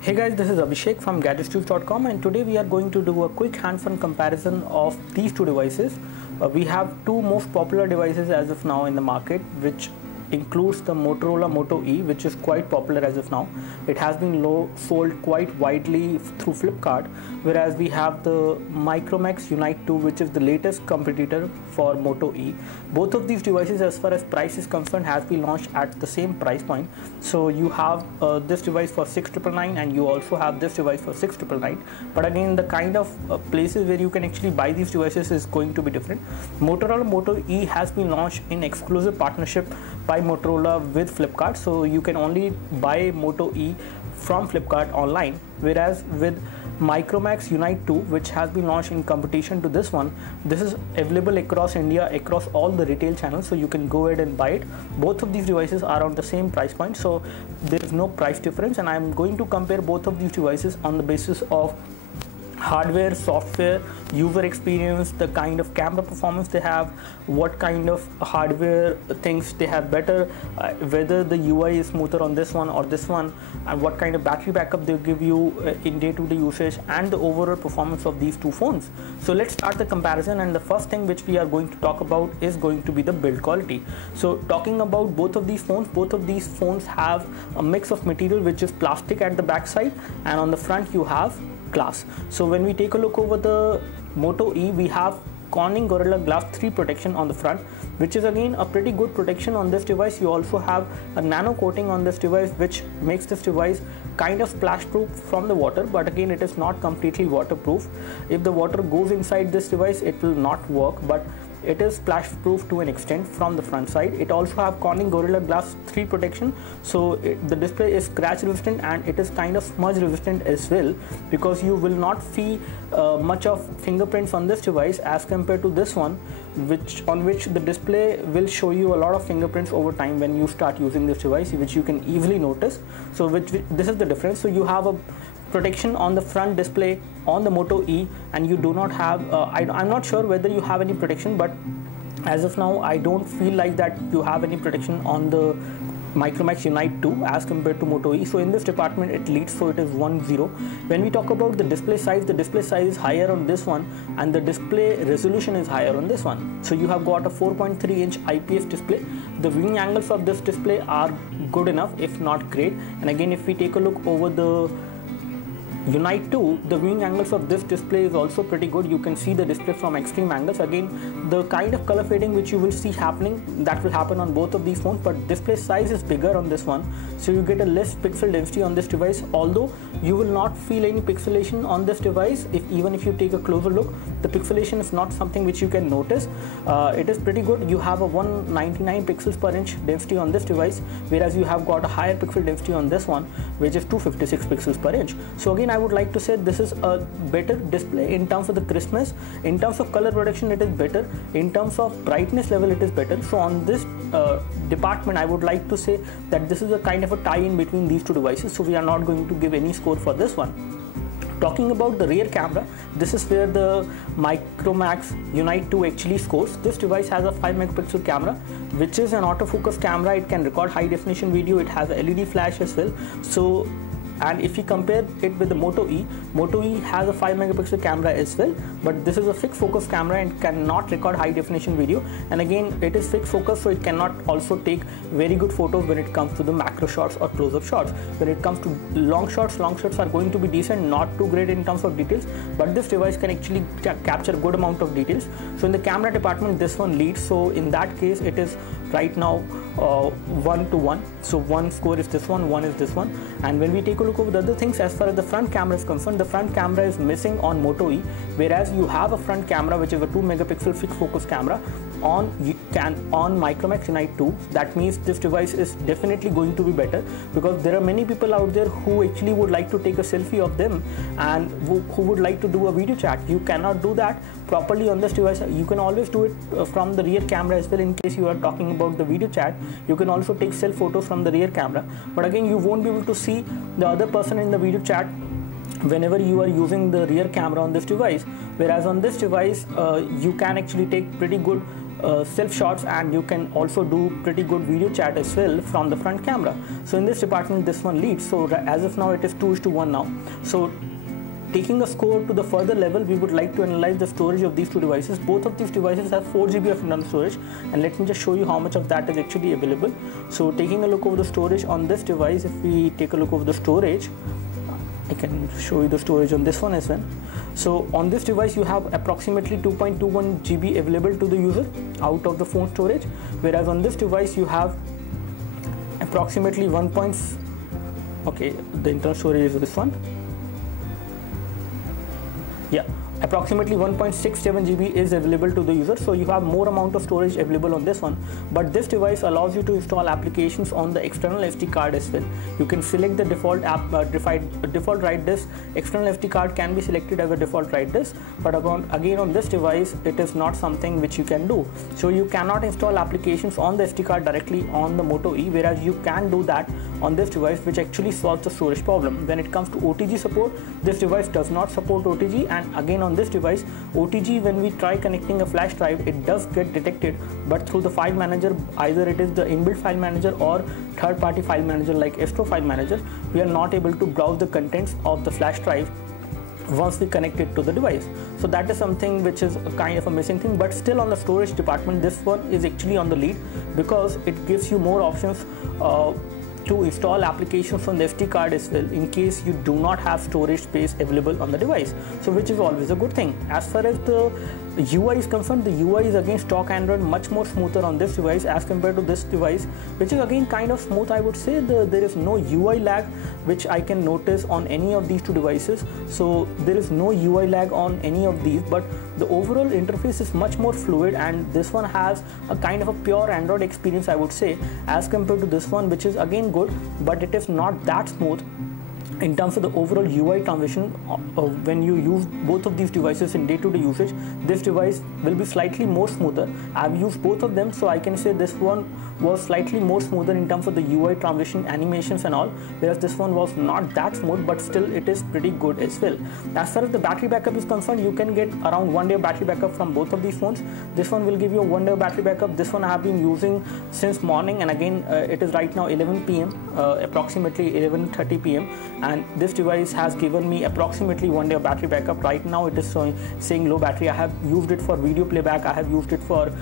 Hey guys, this is Abhishek from gadgetstuff.com, and today we are going to do a quick hands-on comparison of these two devices. We have two most popular devices as of now in the market, which includes the Motorola Moto E, which is quite popular as of now. It has been sold quite widely through Flipkart, whereas we have the Micromax Unite 2, which is the latest competitor for Moto E. Both of these devices, as far as price is concerned, has been launched at the same price point. So you have this device for 6,999 and you also have this device for 6,999. But again, the kind of places where you can actually buy these devices is going to be different. Motorola Moto E has been launched in exclusive partnership by Motorola with Flipkart, so you can only buy Moto E from Flipkart online, whereas with Micromax Unite 2, which has been launched in competition to this one, this is available across India, across all the retail channels, so you can go ahead and buy it. Both of these devices are on the same price point, so there is no price difference, and I am going to compare both of these devices on the basis of hardware, software, user experience, the kind of camera performance they have, what kind of hardware things they have better, whether the UI is smoother on this one or this one, and what kind of battery backup they give you in day-to-day usage, and the overall performance of these two phones. So let's start the comparison, and the first thing which we are going to talk about is going to be the build quality. So talking about both of these phones have a mix of material which is plastic at the back side, and on the front you have glass. So when we take a look over the Moto E, we have Corning Gorilla Glass 3 protection on the front, which is again a pretty good protection on this device. You also have a nano coating on this device, which makes this device kind of splash proof from the water, but again it is not completely waterproof. If the water goes inside this device, it will not work, but it is splash proof to an extent from the front side. It also have Corning Gorilla Glass 3 protection, so the display is scratch resistant and it is kind of smudge resistant as well, because you will not see much of fingerprints on this device as compared to this one, on which the display will show you a lot of fingerprints over time when you start using this device, which you can easily notice. So this is the difference. So you have a protection on the front display on the Moto E, and you do not have I'm not sure whether you have any protection, but as of now I don't feel like that you have any protection on the Micromax Unite 2 as compared to Moto E. So in this department it leads, so it is 1-0. When we talk about the display size is higher on this one, and the display resolution is higher on this one. So you have got a 4.3-inch IPS display. The viewing angles of this display are good enough, if not great. And again, if we take a look over the Unite 2, the viewing angles of this display is also pretty good. You can see the display from extreme angles. Again, the kind of color fading which you will see happening, that will happen on both of these phones, but display size is bigger on this one, so you get a less pixel density on this device, although you will not feel any pixelation on this device. Even if you take a closer look, the pixelation is not something which you can notice. It is pretty good. You have a 199 pixels per inch density on this device, whereas you have got a higher pixel density on this one, which is 256 pixels per inch. So again, I would like to say this is a better display in terms of the crispness. In terms of color protection, it is better. In terms of brightness level, it is better. So on this department, I would like to say that this is a kind of a tie-in between these two devices, so we are not going to give any score for this one. Talking about the rear camera, this is where the Micromax Unite 2 actually scores. This device has a 5 megapixel camera, which is an autofocus camera. It can record high definition video. It has a LED flash as well. So, and if you compare it with the Moto E has a 5 megapixel camera as well, but this is a fixed focus camera and cannot record high definition video. And again, it is fixed focus, so it cannot also take very good photos when it comes to the macro shots or close-up shots. When it comes to long shots are going to be decent, not too great in terms of details, but this device can actually capture a good amount of details. So in the camera department, this one leads. So in that case, it is right now 1-1. So one score is this one is this one. And when we take a look over the other things, as far as the front camera is concerned, the front camera is missing on Moto E, whereas you have a front camera which is a 2 megapixel fixed focus camera on Micromax Unite 2. That means this device is definitely going to be better, because there are many people out there who actually would like to take a selfie of them and who would like to do a video chat. You cannot do that properly on this device. You can always do it from the rear camera as well. In case you are talking about the video chat, you can also take self photos from the rear camera, but again, you won't be able to see the other person in the video chat whenever you are using the rear camera on this device, whereas on this device you can actually take pretty good self shots, and you can also do pretty good video chat as well from the front camera. So in this department this one leads. So as of now it is 2:1 now. So taking a score to the further level, we would like to analyze the storage of these two devices. Both of these devices have 4 GB of internal storage, and let me just show you how much of that is actually available. So taking a look over the storage on this device, if we take a look over the storage, I can show you the storage on this one as well. So on this device you have approximately 2.21 GB available to the user out of the phone storage, whereas on this device you have approximately the internal storage is this one. Yeah, approximately 1.67 GB is available to the user, so you have more amount of storage available on this one. But this device allows you to install applications on the external SD card as well. You can select the default default write disk. External SD card can be selected as a default write disk, but again on this device it is not something which you can do. So you cannot install applications on the SD card directly on the Moto E, whereas you can do that on this device, which actually solves the storage problem. When it comes to OTG support, this device does not support OTG, and again on this device, OTG, when we try connecting a flash drive, it does get detected, but through the file manager, either it is the inbuilt file manager or third-party file manager like Astro File Manager, we are not able to browse the contents of the flash drive once we connect it to the device. So that is something which is a kind of a missing thing. But still on the storage department, this one is actually on the lead, because it gives you more options to install applications on the SD card as well, in case you do not have storage space available on the device, so which is always a good thing. As far as the UI is concerned, the UI is again stock Android, much more smoother on this device as compared to this device, which is again kind of smooth. I would say there is no UI lag which I can notice on any of these two devices. So there is no UI lag on any of these, but the overall interface is much more fluid, and this one has a kind of a pure Android experience, I would say, as compared to this one, which is again good, but it is not that smooth in terms of the overall UI transition. When you use both of these devices in day-to-day usage, this device will be slightly more smoother. I've used both of them, so I can say this one was slightly more smoother in terms of the UI transition, animations and all, whereas this one was not that smooth, but still it is pretty good as well. As far as the battery backup is concerned, you can get around 1 day battery backup from both of these phones. This one will give you a 1 day battery backup. This one I have been using since morning, and again it is right now 11 PM, approximately 11:30 PM, and this device has given me approximately 1 day of battery backup. Right now it is saying low battery. I have used it for video playback, I have used it for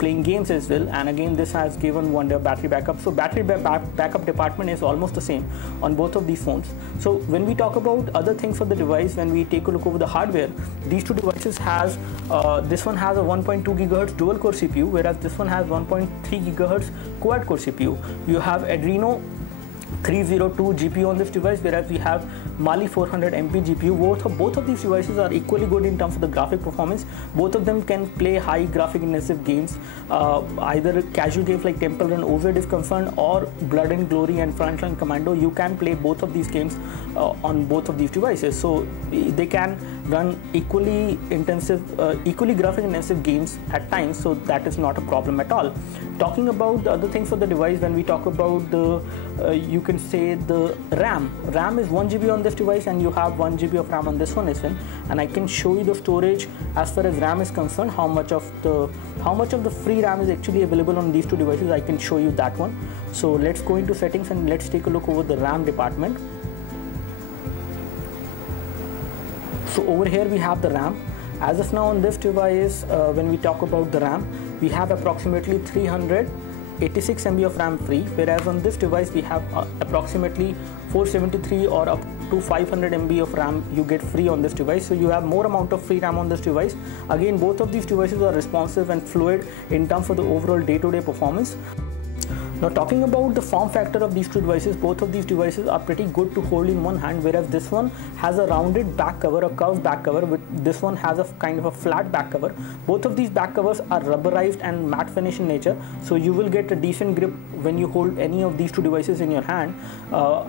playing games as well, and again this has given 1 day of battery backup. So battery backup department is almost the same on both of these phones. So when we talk about other things of the device, when we take a look over the hardware, these two devices has this one has a 1.2 GHz dual core CPU, whereas this one has 1.3 GHz quad core CPU. You have Adreno 302 GPU on this device, whereas we have Mali 400 MP GPU. Both of these devices are equally good in terms of the graphic performance. Both of them can play high graphic intensive games, either casual games like Temple Run OZ is concerned, or Blood and Glory and Frontline Commando. You can play both of these games on both of these devices, so they can run equally graphic intensive games at times, so that is not a problem at all. Talking about the other things for the device, when we talk about the you can say the RAM is 1 GB on this device, and you have 1 GB of RAM on this one as well. And I can show you the storage as far as RAM is concerned, how much of the free RAM is actually available on these two devices. I can show you that one. So let's go into settings and let's take a look over the RAM department. So over here we have the RAM. As of now on this device, when we talk about the RAM, we have approximately 386 MB of RAM free, whereas on this device we have approximately 473 or up to 500 MB of RAM you get free on this device. So you have more amount of free RAM on this device. Again, both of these devices are responsive and fluid in terms of the overall day-to-day performance. Now talking about the form factor of these two devices, both of these devices are pretty good to hold in one hand, whereas this one has a rounded back cover, a curved back cover, with this one has a kind of a flat back cover. Both of these back covers are rubberized and matte finish in nature, so you will get a decent grip when you hold any of these two devices in your hand.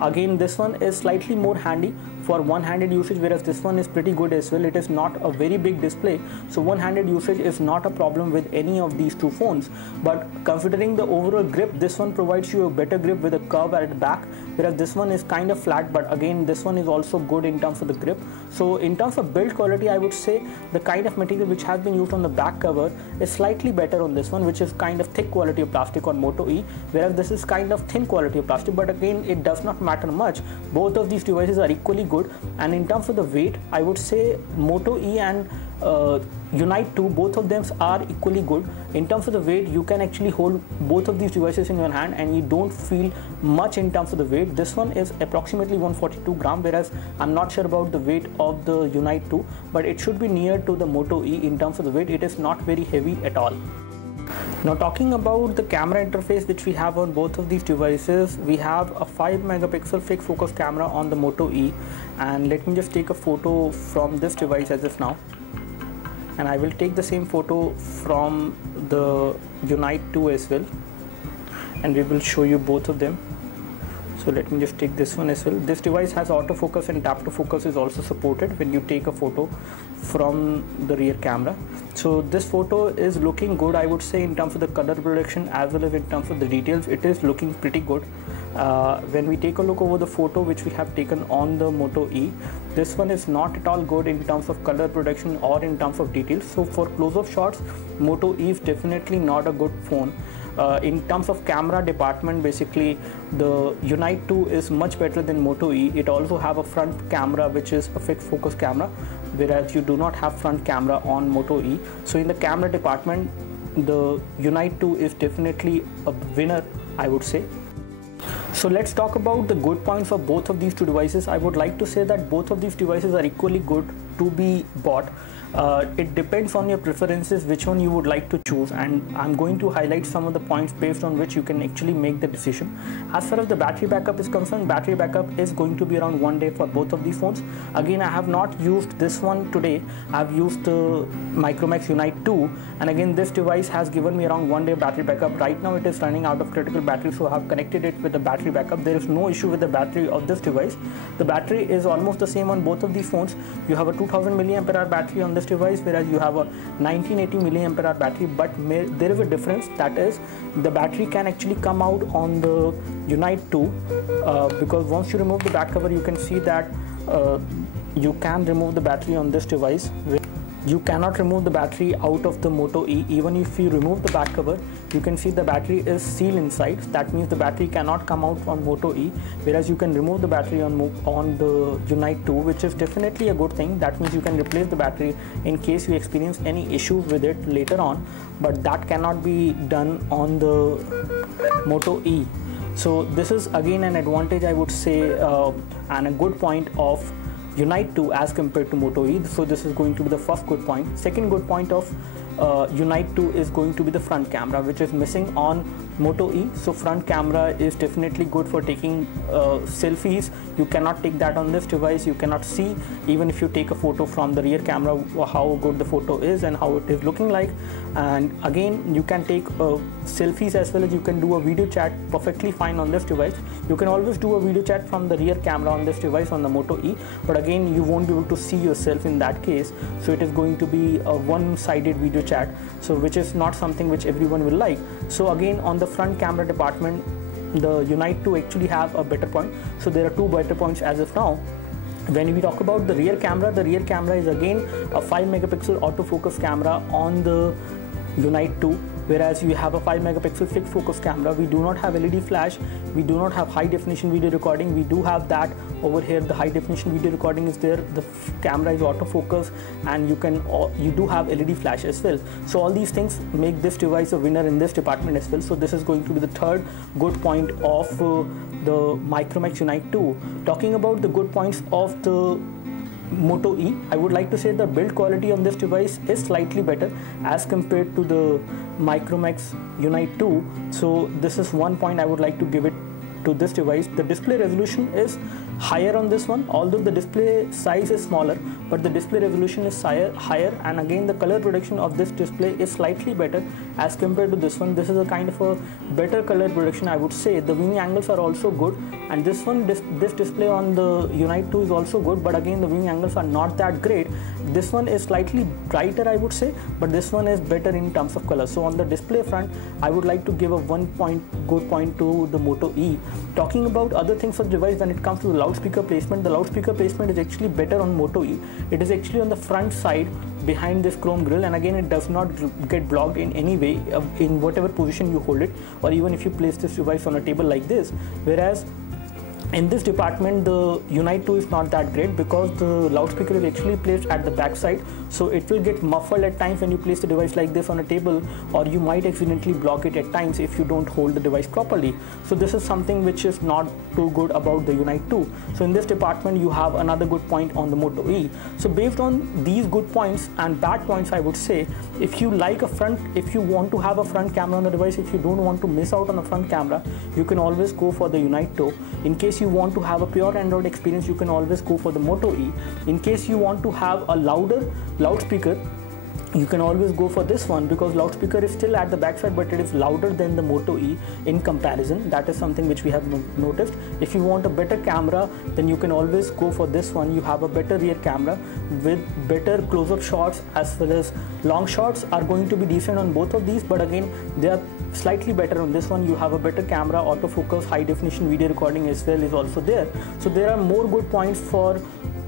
Again, this one is slightly more handy for one-handed usage, whereas this one is pretty good as well. It is not a very big display, so one-handed usage is not a problem with any of these two phones. But considering the overall grip, this one provides you a better grip with a curve at the back, whereas this one is kind of flat. But again, this one is also good in terms of the grip. So in terms of build quality, I would say the kind of material which has been used on the back cover is slightly better on this one, which is kind of thick quality of plastic on Moto E, whereas this is kind of thin quality of plastic. But again, it does not matter much. Both of these devices are equally good. And in terms of the weight, I would say Moto E and Unite 2, both of them are equally good. In terms of the weight, you can actually hold both of these devices in your hand and you don't feel much in terms of the weight. This one is approximately 142 gram, whereas I'm not sure about the weight of the Unite 2, but it should be near to the Moto E in terms of the weight. It is not very heavy at all. Now, talking about the camera interface which we have on both of these devices, we have a 5 megapixel fixed focus camera on the Moto E, and let me just take a photo from this device as of now, and I will take the same photo from the Unite 2 as well, and we will show you both of them. So let me just take this one as well. This device has autofocus, and tap to focus is also supported when you take a photo from the rear camera. So this photo is looking good, I would say, in terms of the color production as well as in terms of the details. It is looking pretty good. When we take a look over the photo which we have taken on the Moto E, this one is not at all good in terms of color production or in terms of details. So for close-up shots, Moto E is definitely not a good phone. In terms of camera department, basically the Unite 2 is much better than Moto E. It also have a front camera which is a fixed focus camera, whereas you do not have front camera on Moto E. So in the camera department, the Unite 2 is definitely a winner, I would say. So let's talk about the good points of both of these two devices. I would like to say that both of these devices are equally good to be bought. It depends on your preferences which one you would like to choose, and I'm going to highlight some of the points based on which you can actually make the decision. As far as the battery backup is concerned, battery backup is going to be around 1 day for both of these phones. Again, I have not used this one today. I've used the Micromax Unite 2, and again this device has given me around 1 day battery backup. Right now it is running out of critical battery, so I have connected it with the battery backup. There is no issue with the battery of this device. The battery is almost the same on both of these phones. You have a 2000 milliampere hour battery on this device, whereas you have a 1980 milliampere hour battery. But there is a difference, that is the battery can actually come out on the Unite 2 because once you remove the back cover, you can see that you can remove the battery on this device. You cannot remove the battery out of the Moto E. Even if you remove the back cover, you can see the battery is sealed inside. That means the battery cannot come out on Moto E, whereas you can remove the battery on the Unite 2, which is definitely a good thing. That means you can replace the battery in case you experience any issue with it later on, but that cannot be done on the Moto E. So this is again an advantage, I would say, and a good point of Unite 2 as compared to Moto E. So this is going to be the first good point. Second good point of Unite 2 is going to be the front camera, which is missing on Moto E. So front camera is definitely good for taking selfies. You cannot take that on this device. You cannot see, even if you take a photo from the rear camera, how good the photo is and how it is looking like. And again, you can take selfies as well as you can do a video chat perfectly fine on this device. You can always do a video chat from the rear camera on this device on the Moto E, but again, you won't be able to see yourself in that case. So it is going to be a one-sided video chat, so which is not something which everyone will like. So again, on the front camera department, the Unite 2 actually have a better point. So there are two better points as of now. When we talk about the rear camera is again a 5 megapixel autofocus camera on the Unite 2, whereas you have a 5 megapixel fixed focus camera. We do not have LED flash, we do not have high definition video recording. We do have that over here. The high definition video recording is there, the camera is autofocus, and you do have LED flash as well. So all these things make this device a winner in this department as well. So this is going to be the third good point of the Micromax Unite 2. Talking about the good points of the Moto E, I would like to say the build quality on this device is slightly better as compared to the Micromax Unite 2. So this is one point I would like to give it to this device. The display resolution is higher on this one, although the display size is smaller, but the display resolution is higher, and again the color production of this display is slightly better as compared to this one. This is a kind of a better color production, I would say. The viewing angles are also good, and this one, this display on the Unite 2 is also good, but again the viewing angles are not that great. This one is slightly brighter, I would say, but this one is better in terms of color. So on the display front, I would like to give a good point to the Moto E. Talking about other things of the device, when it comes to the loudspeaker placement, the loudspeaker placement is actually better on Moto E. It is actually on the front side behind this chrome grille, and again it does not get blocked in any way in whatever position you hold it, or even if you place this device on a table like this. Whereas in this department, the Unite 2 is not that great because the loudspeaker is actually placed at the back side, so it will get muffled at times when you place the device like this on a table, or you might accidentally block it at times if you don't hold the device properly. So this is something which is not too good about the Unite 2. So in this department, you have another good point on the Moto E. So based on these good points and bad points, I would say, if you want to have a front camera on the device, if you don't want to miss out on the front camera, you can always go for the Unite 2. In case you want to have a pure Android experience, you can always go for the Moto E. In case you want to have a louder loudspeaker, you can always go for this one, because loudspeaker is still at the backside, but it is louder than the Moto E in comparison. That is something which we have noticed. If you want a better camera, then you can always go for this one. You have a better rear camera with better close-up shots, as well as long shots are going to be decent on both of these, but again they are slightly better on this one. You have a better camera, autofocus, high definition video recording as well is also there. So there are more good points for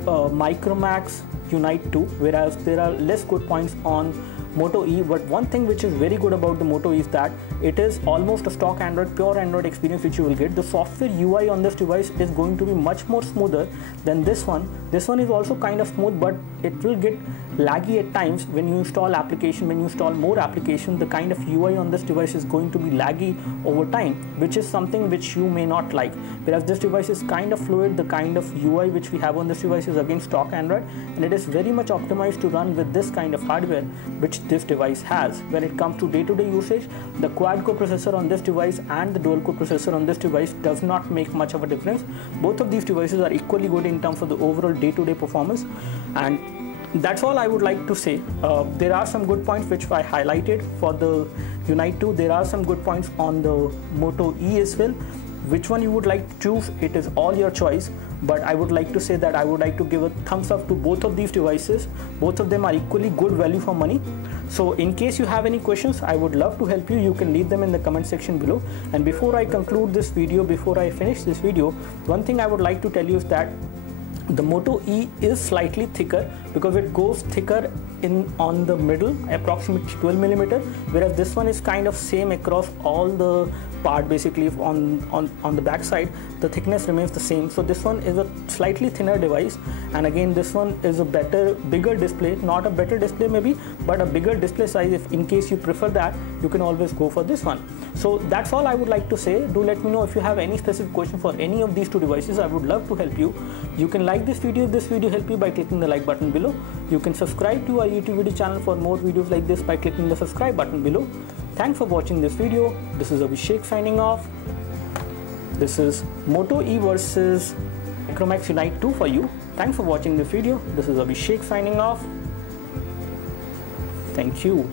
Micromax Unite 2, whereas there are less good points on Moto E. But one thing which is very good about the Moto E is that it is almost a stock Android, pure Android experience which you will get. The software UI on this device is going to be much more smoother than this one. This one is also kind of smooth, but it will get laggy at times when you install application. When you install more application, the kind of UI on this device is going to be laggy over time, which is something which you may not like. Whereas this device is kind of fluid. The kind of UI which we have on this device is again stock Android, and it is very much optimized to run with this kind of hardware which this device has. When it comes to day-to-day usage, the quad-core processor on this device and the dual-core processor on this device does not make much of a difference. Both of these devices are equally good in terms of the overall day-to-day performance, and that's all I would like to say. There are some good points which I highlighted for the Unite 2. There are some good points on the Moto E as well. Which one you would like to choose, it is all your choice, but I would like to say that I would like to give a thumbs up to both of these devices. Both of them are equally good value for money. So in case you have any questions, I would love to help you. You can leave them in the comment section below. And before I conclude this video, before I finish this video, one thing I would like to tell you is that the Moto E is slightly thicker because it goes thicker on the middle, approximately 12 millimeter, whereas this one is kind of same across all the part. Basically on the back side, the thickness remains the same. So this one is a slightly thinner device, and again this one is a bigger display, not a better display maybe, but a bigger display size. If in case you prefer that, you can always go for this one. So that's all I would like to say. Do let me know if you have any specific question for any of these two devices. I would love to help you. You can like this video if this video helped you by clicking the like button below. You can subscribe to our YouTube video channel for more videos like this by clicking the subscribe button below. Thanks for watching this video. This is Abhishek signing off. This is Moto E versus Micromax Unite 2 for you. Thanks for watching this video. This is Abhishek signing off. Thank you.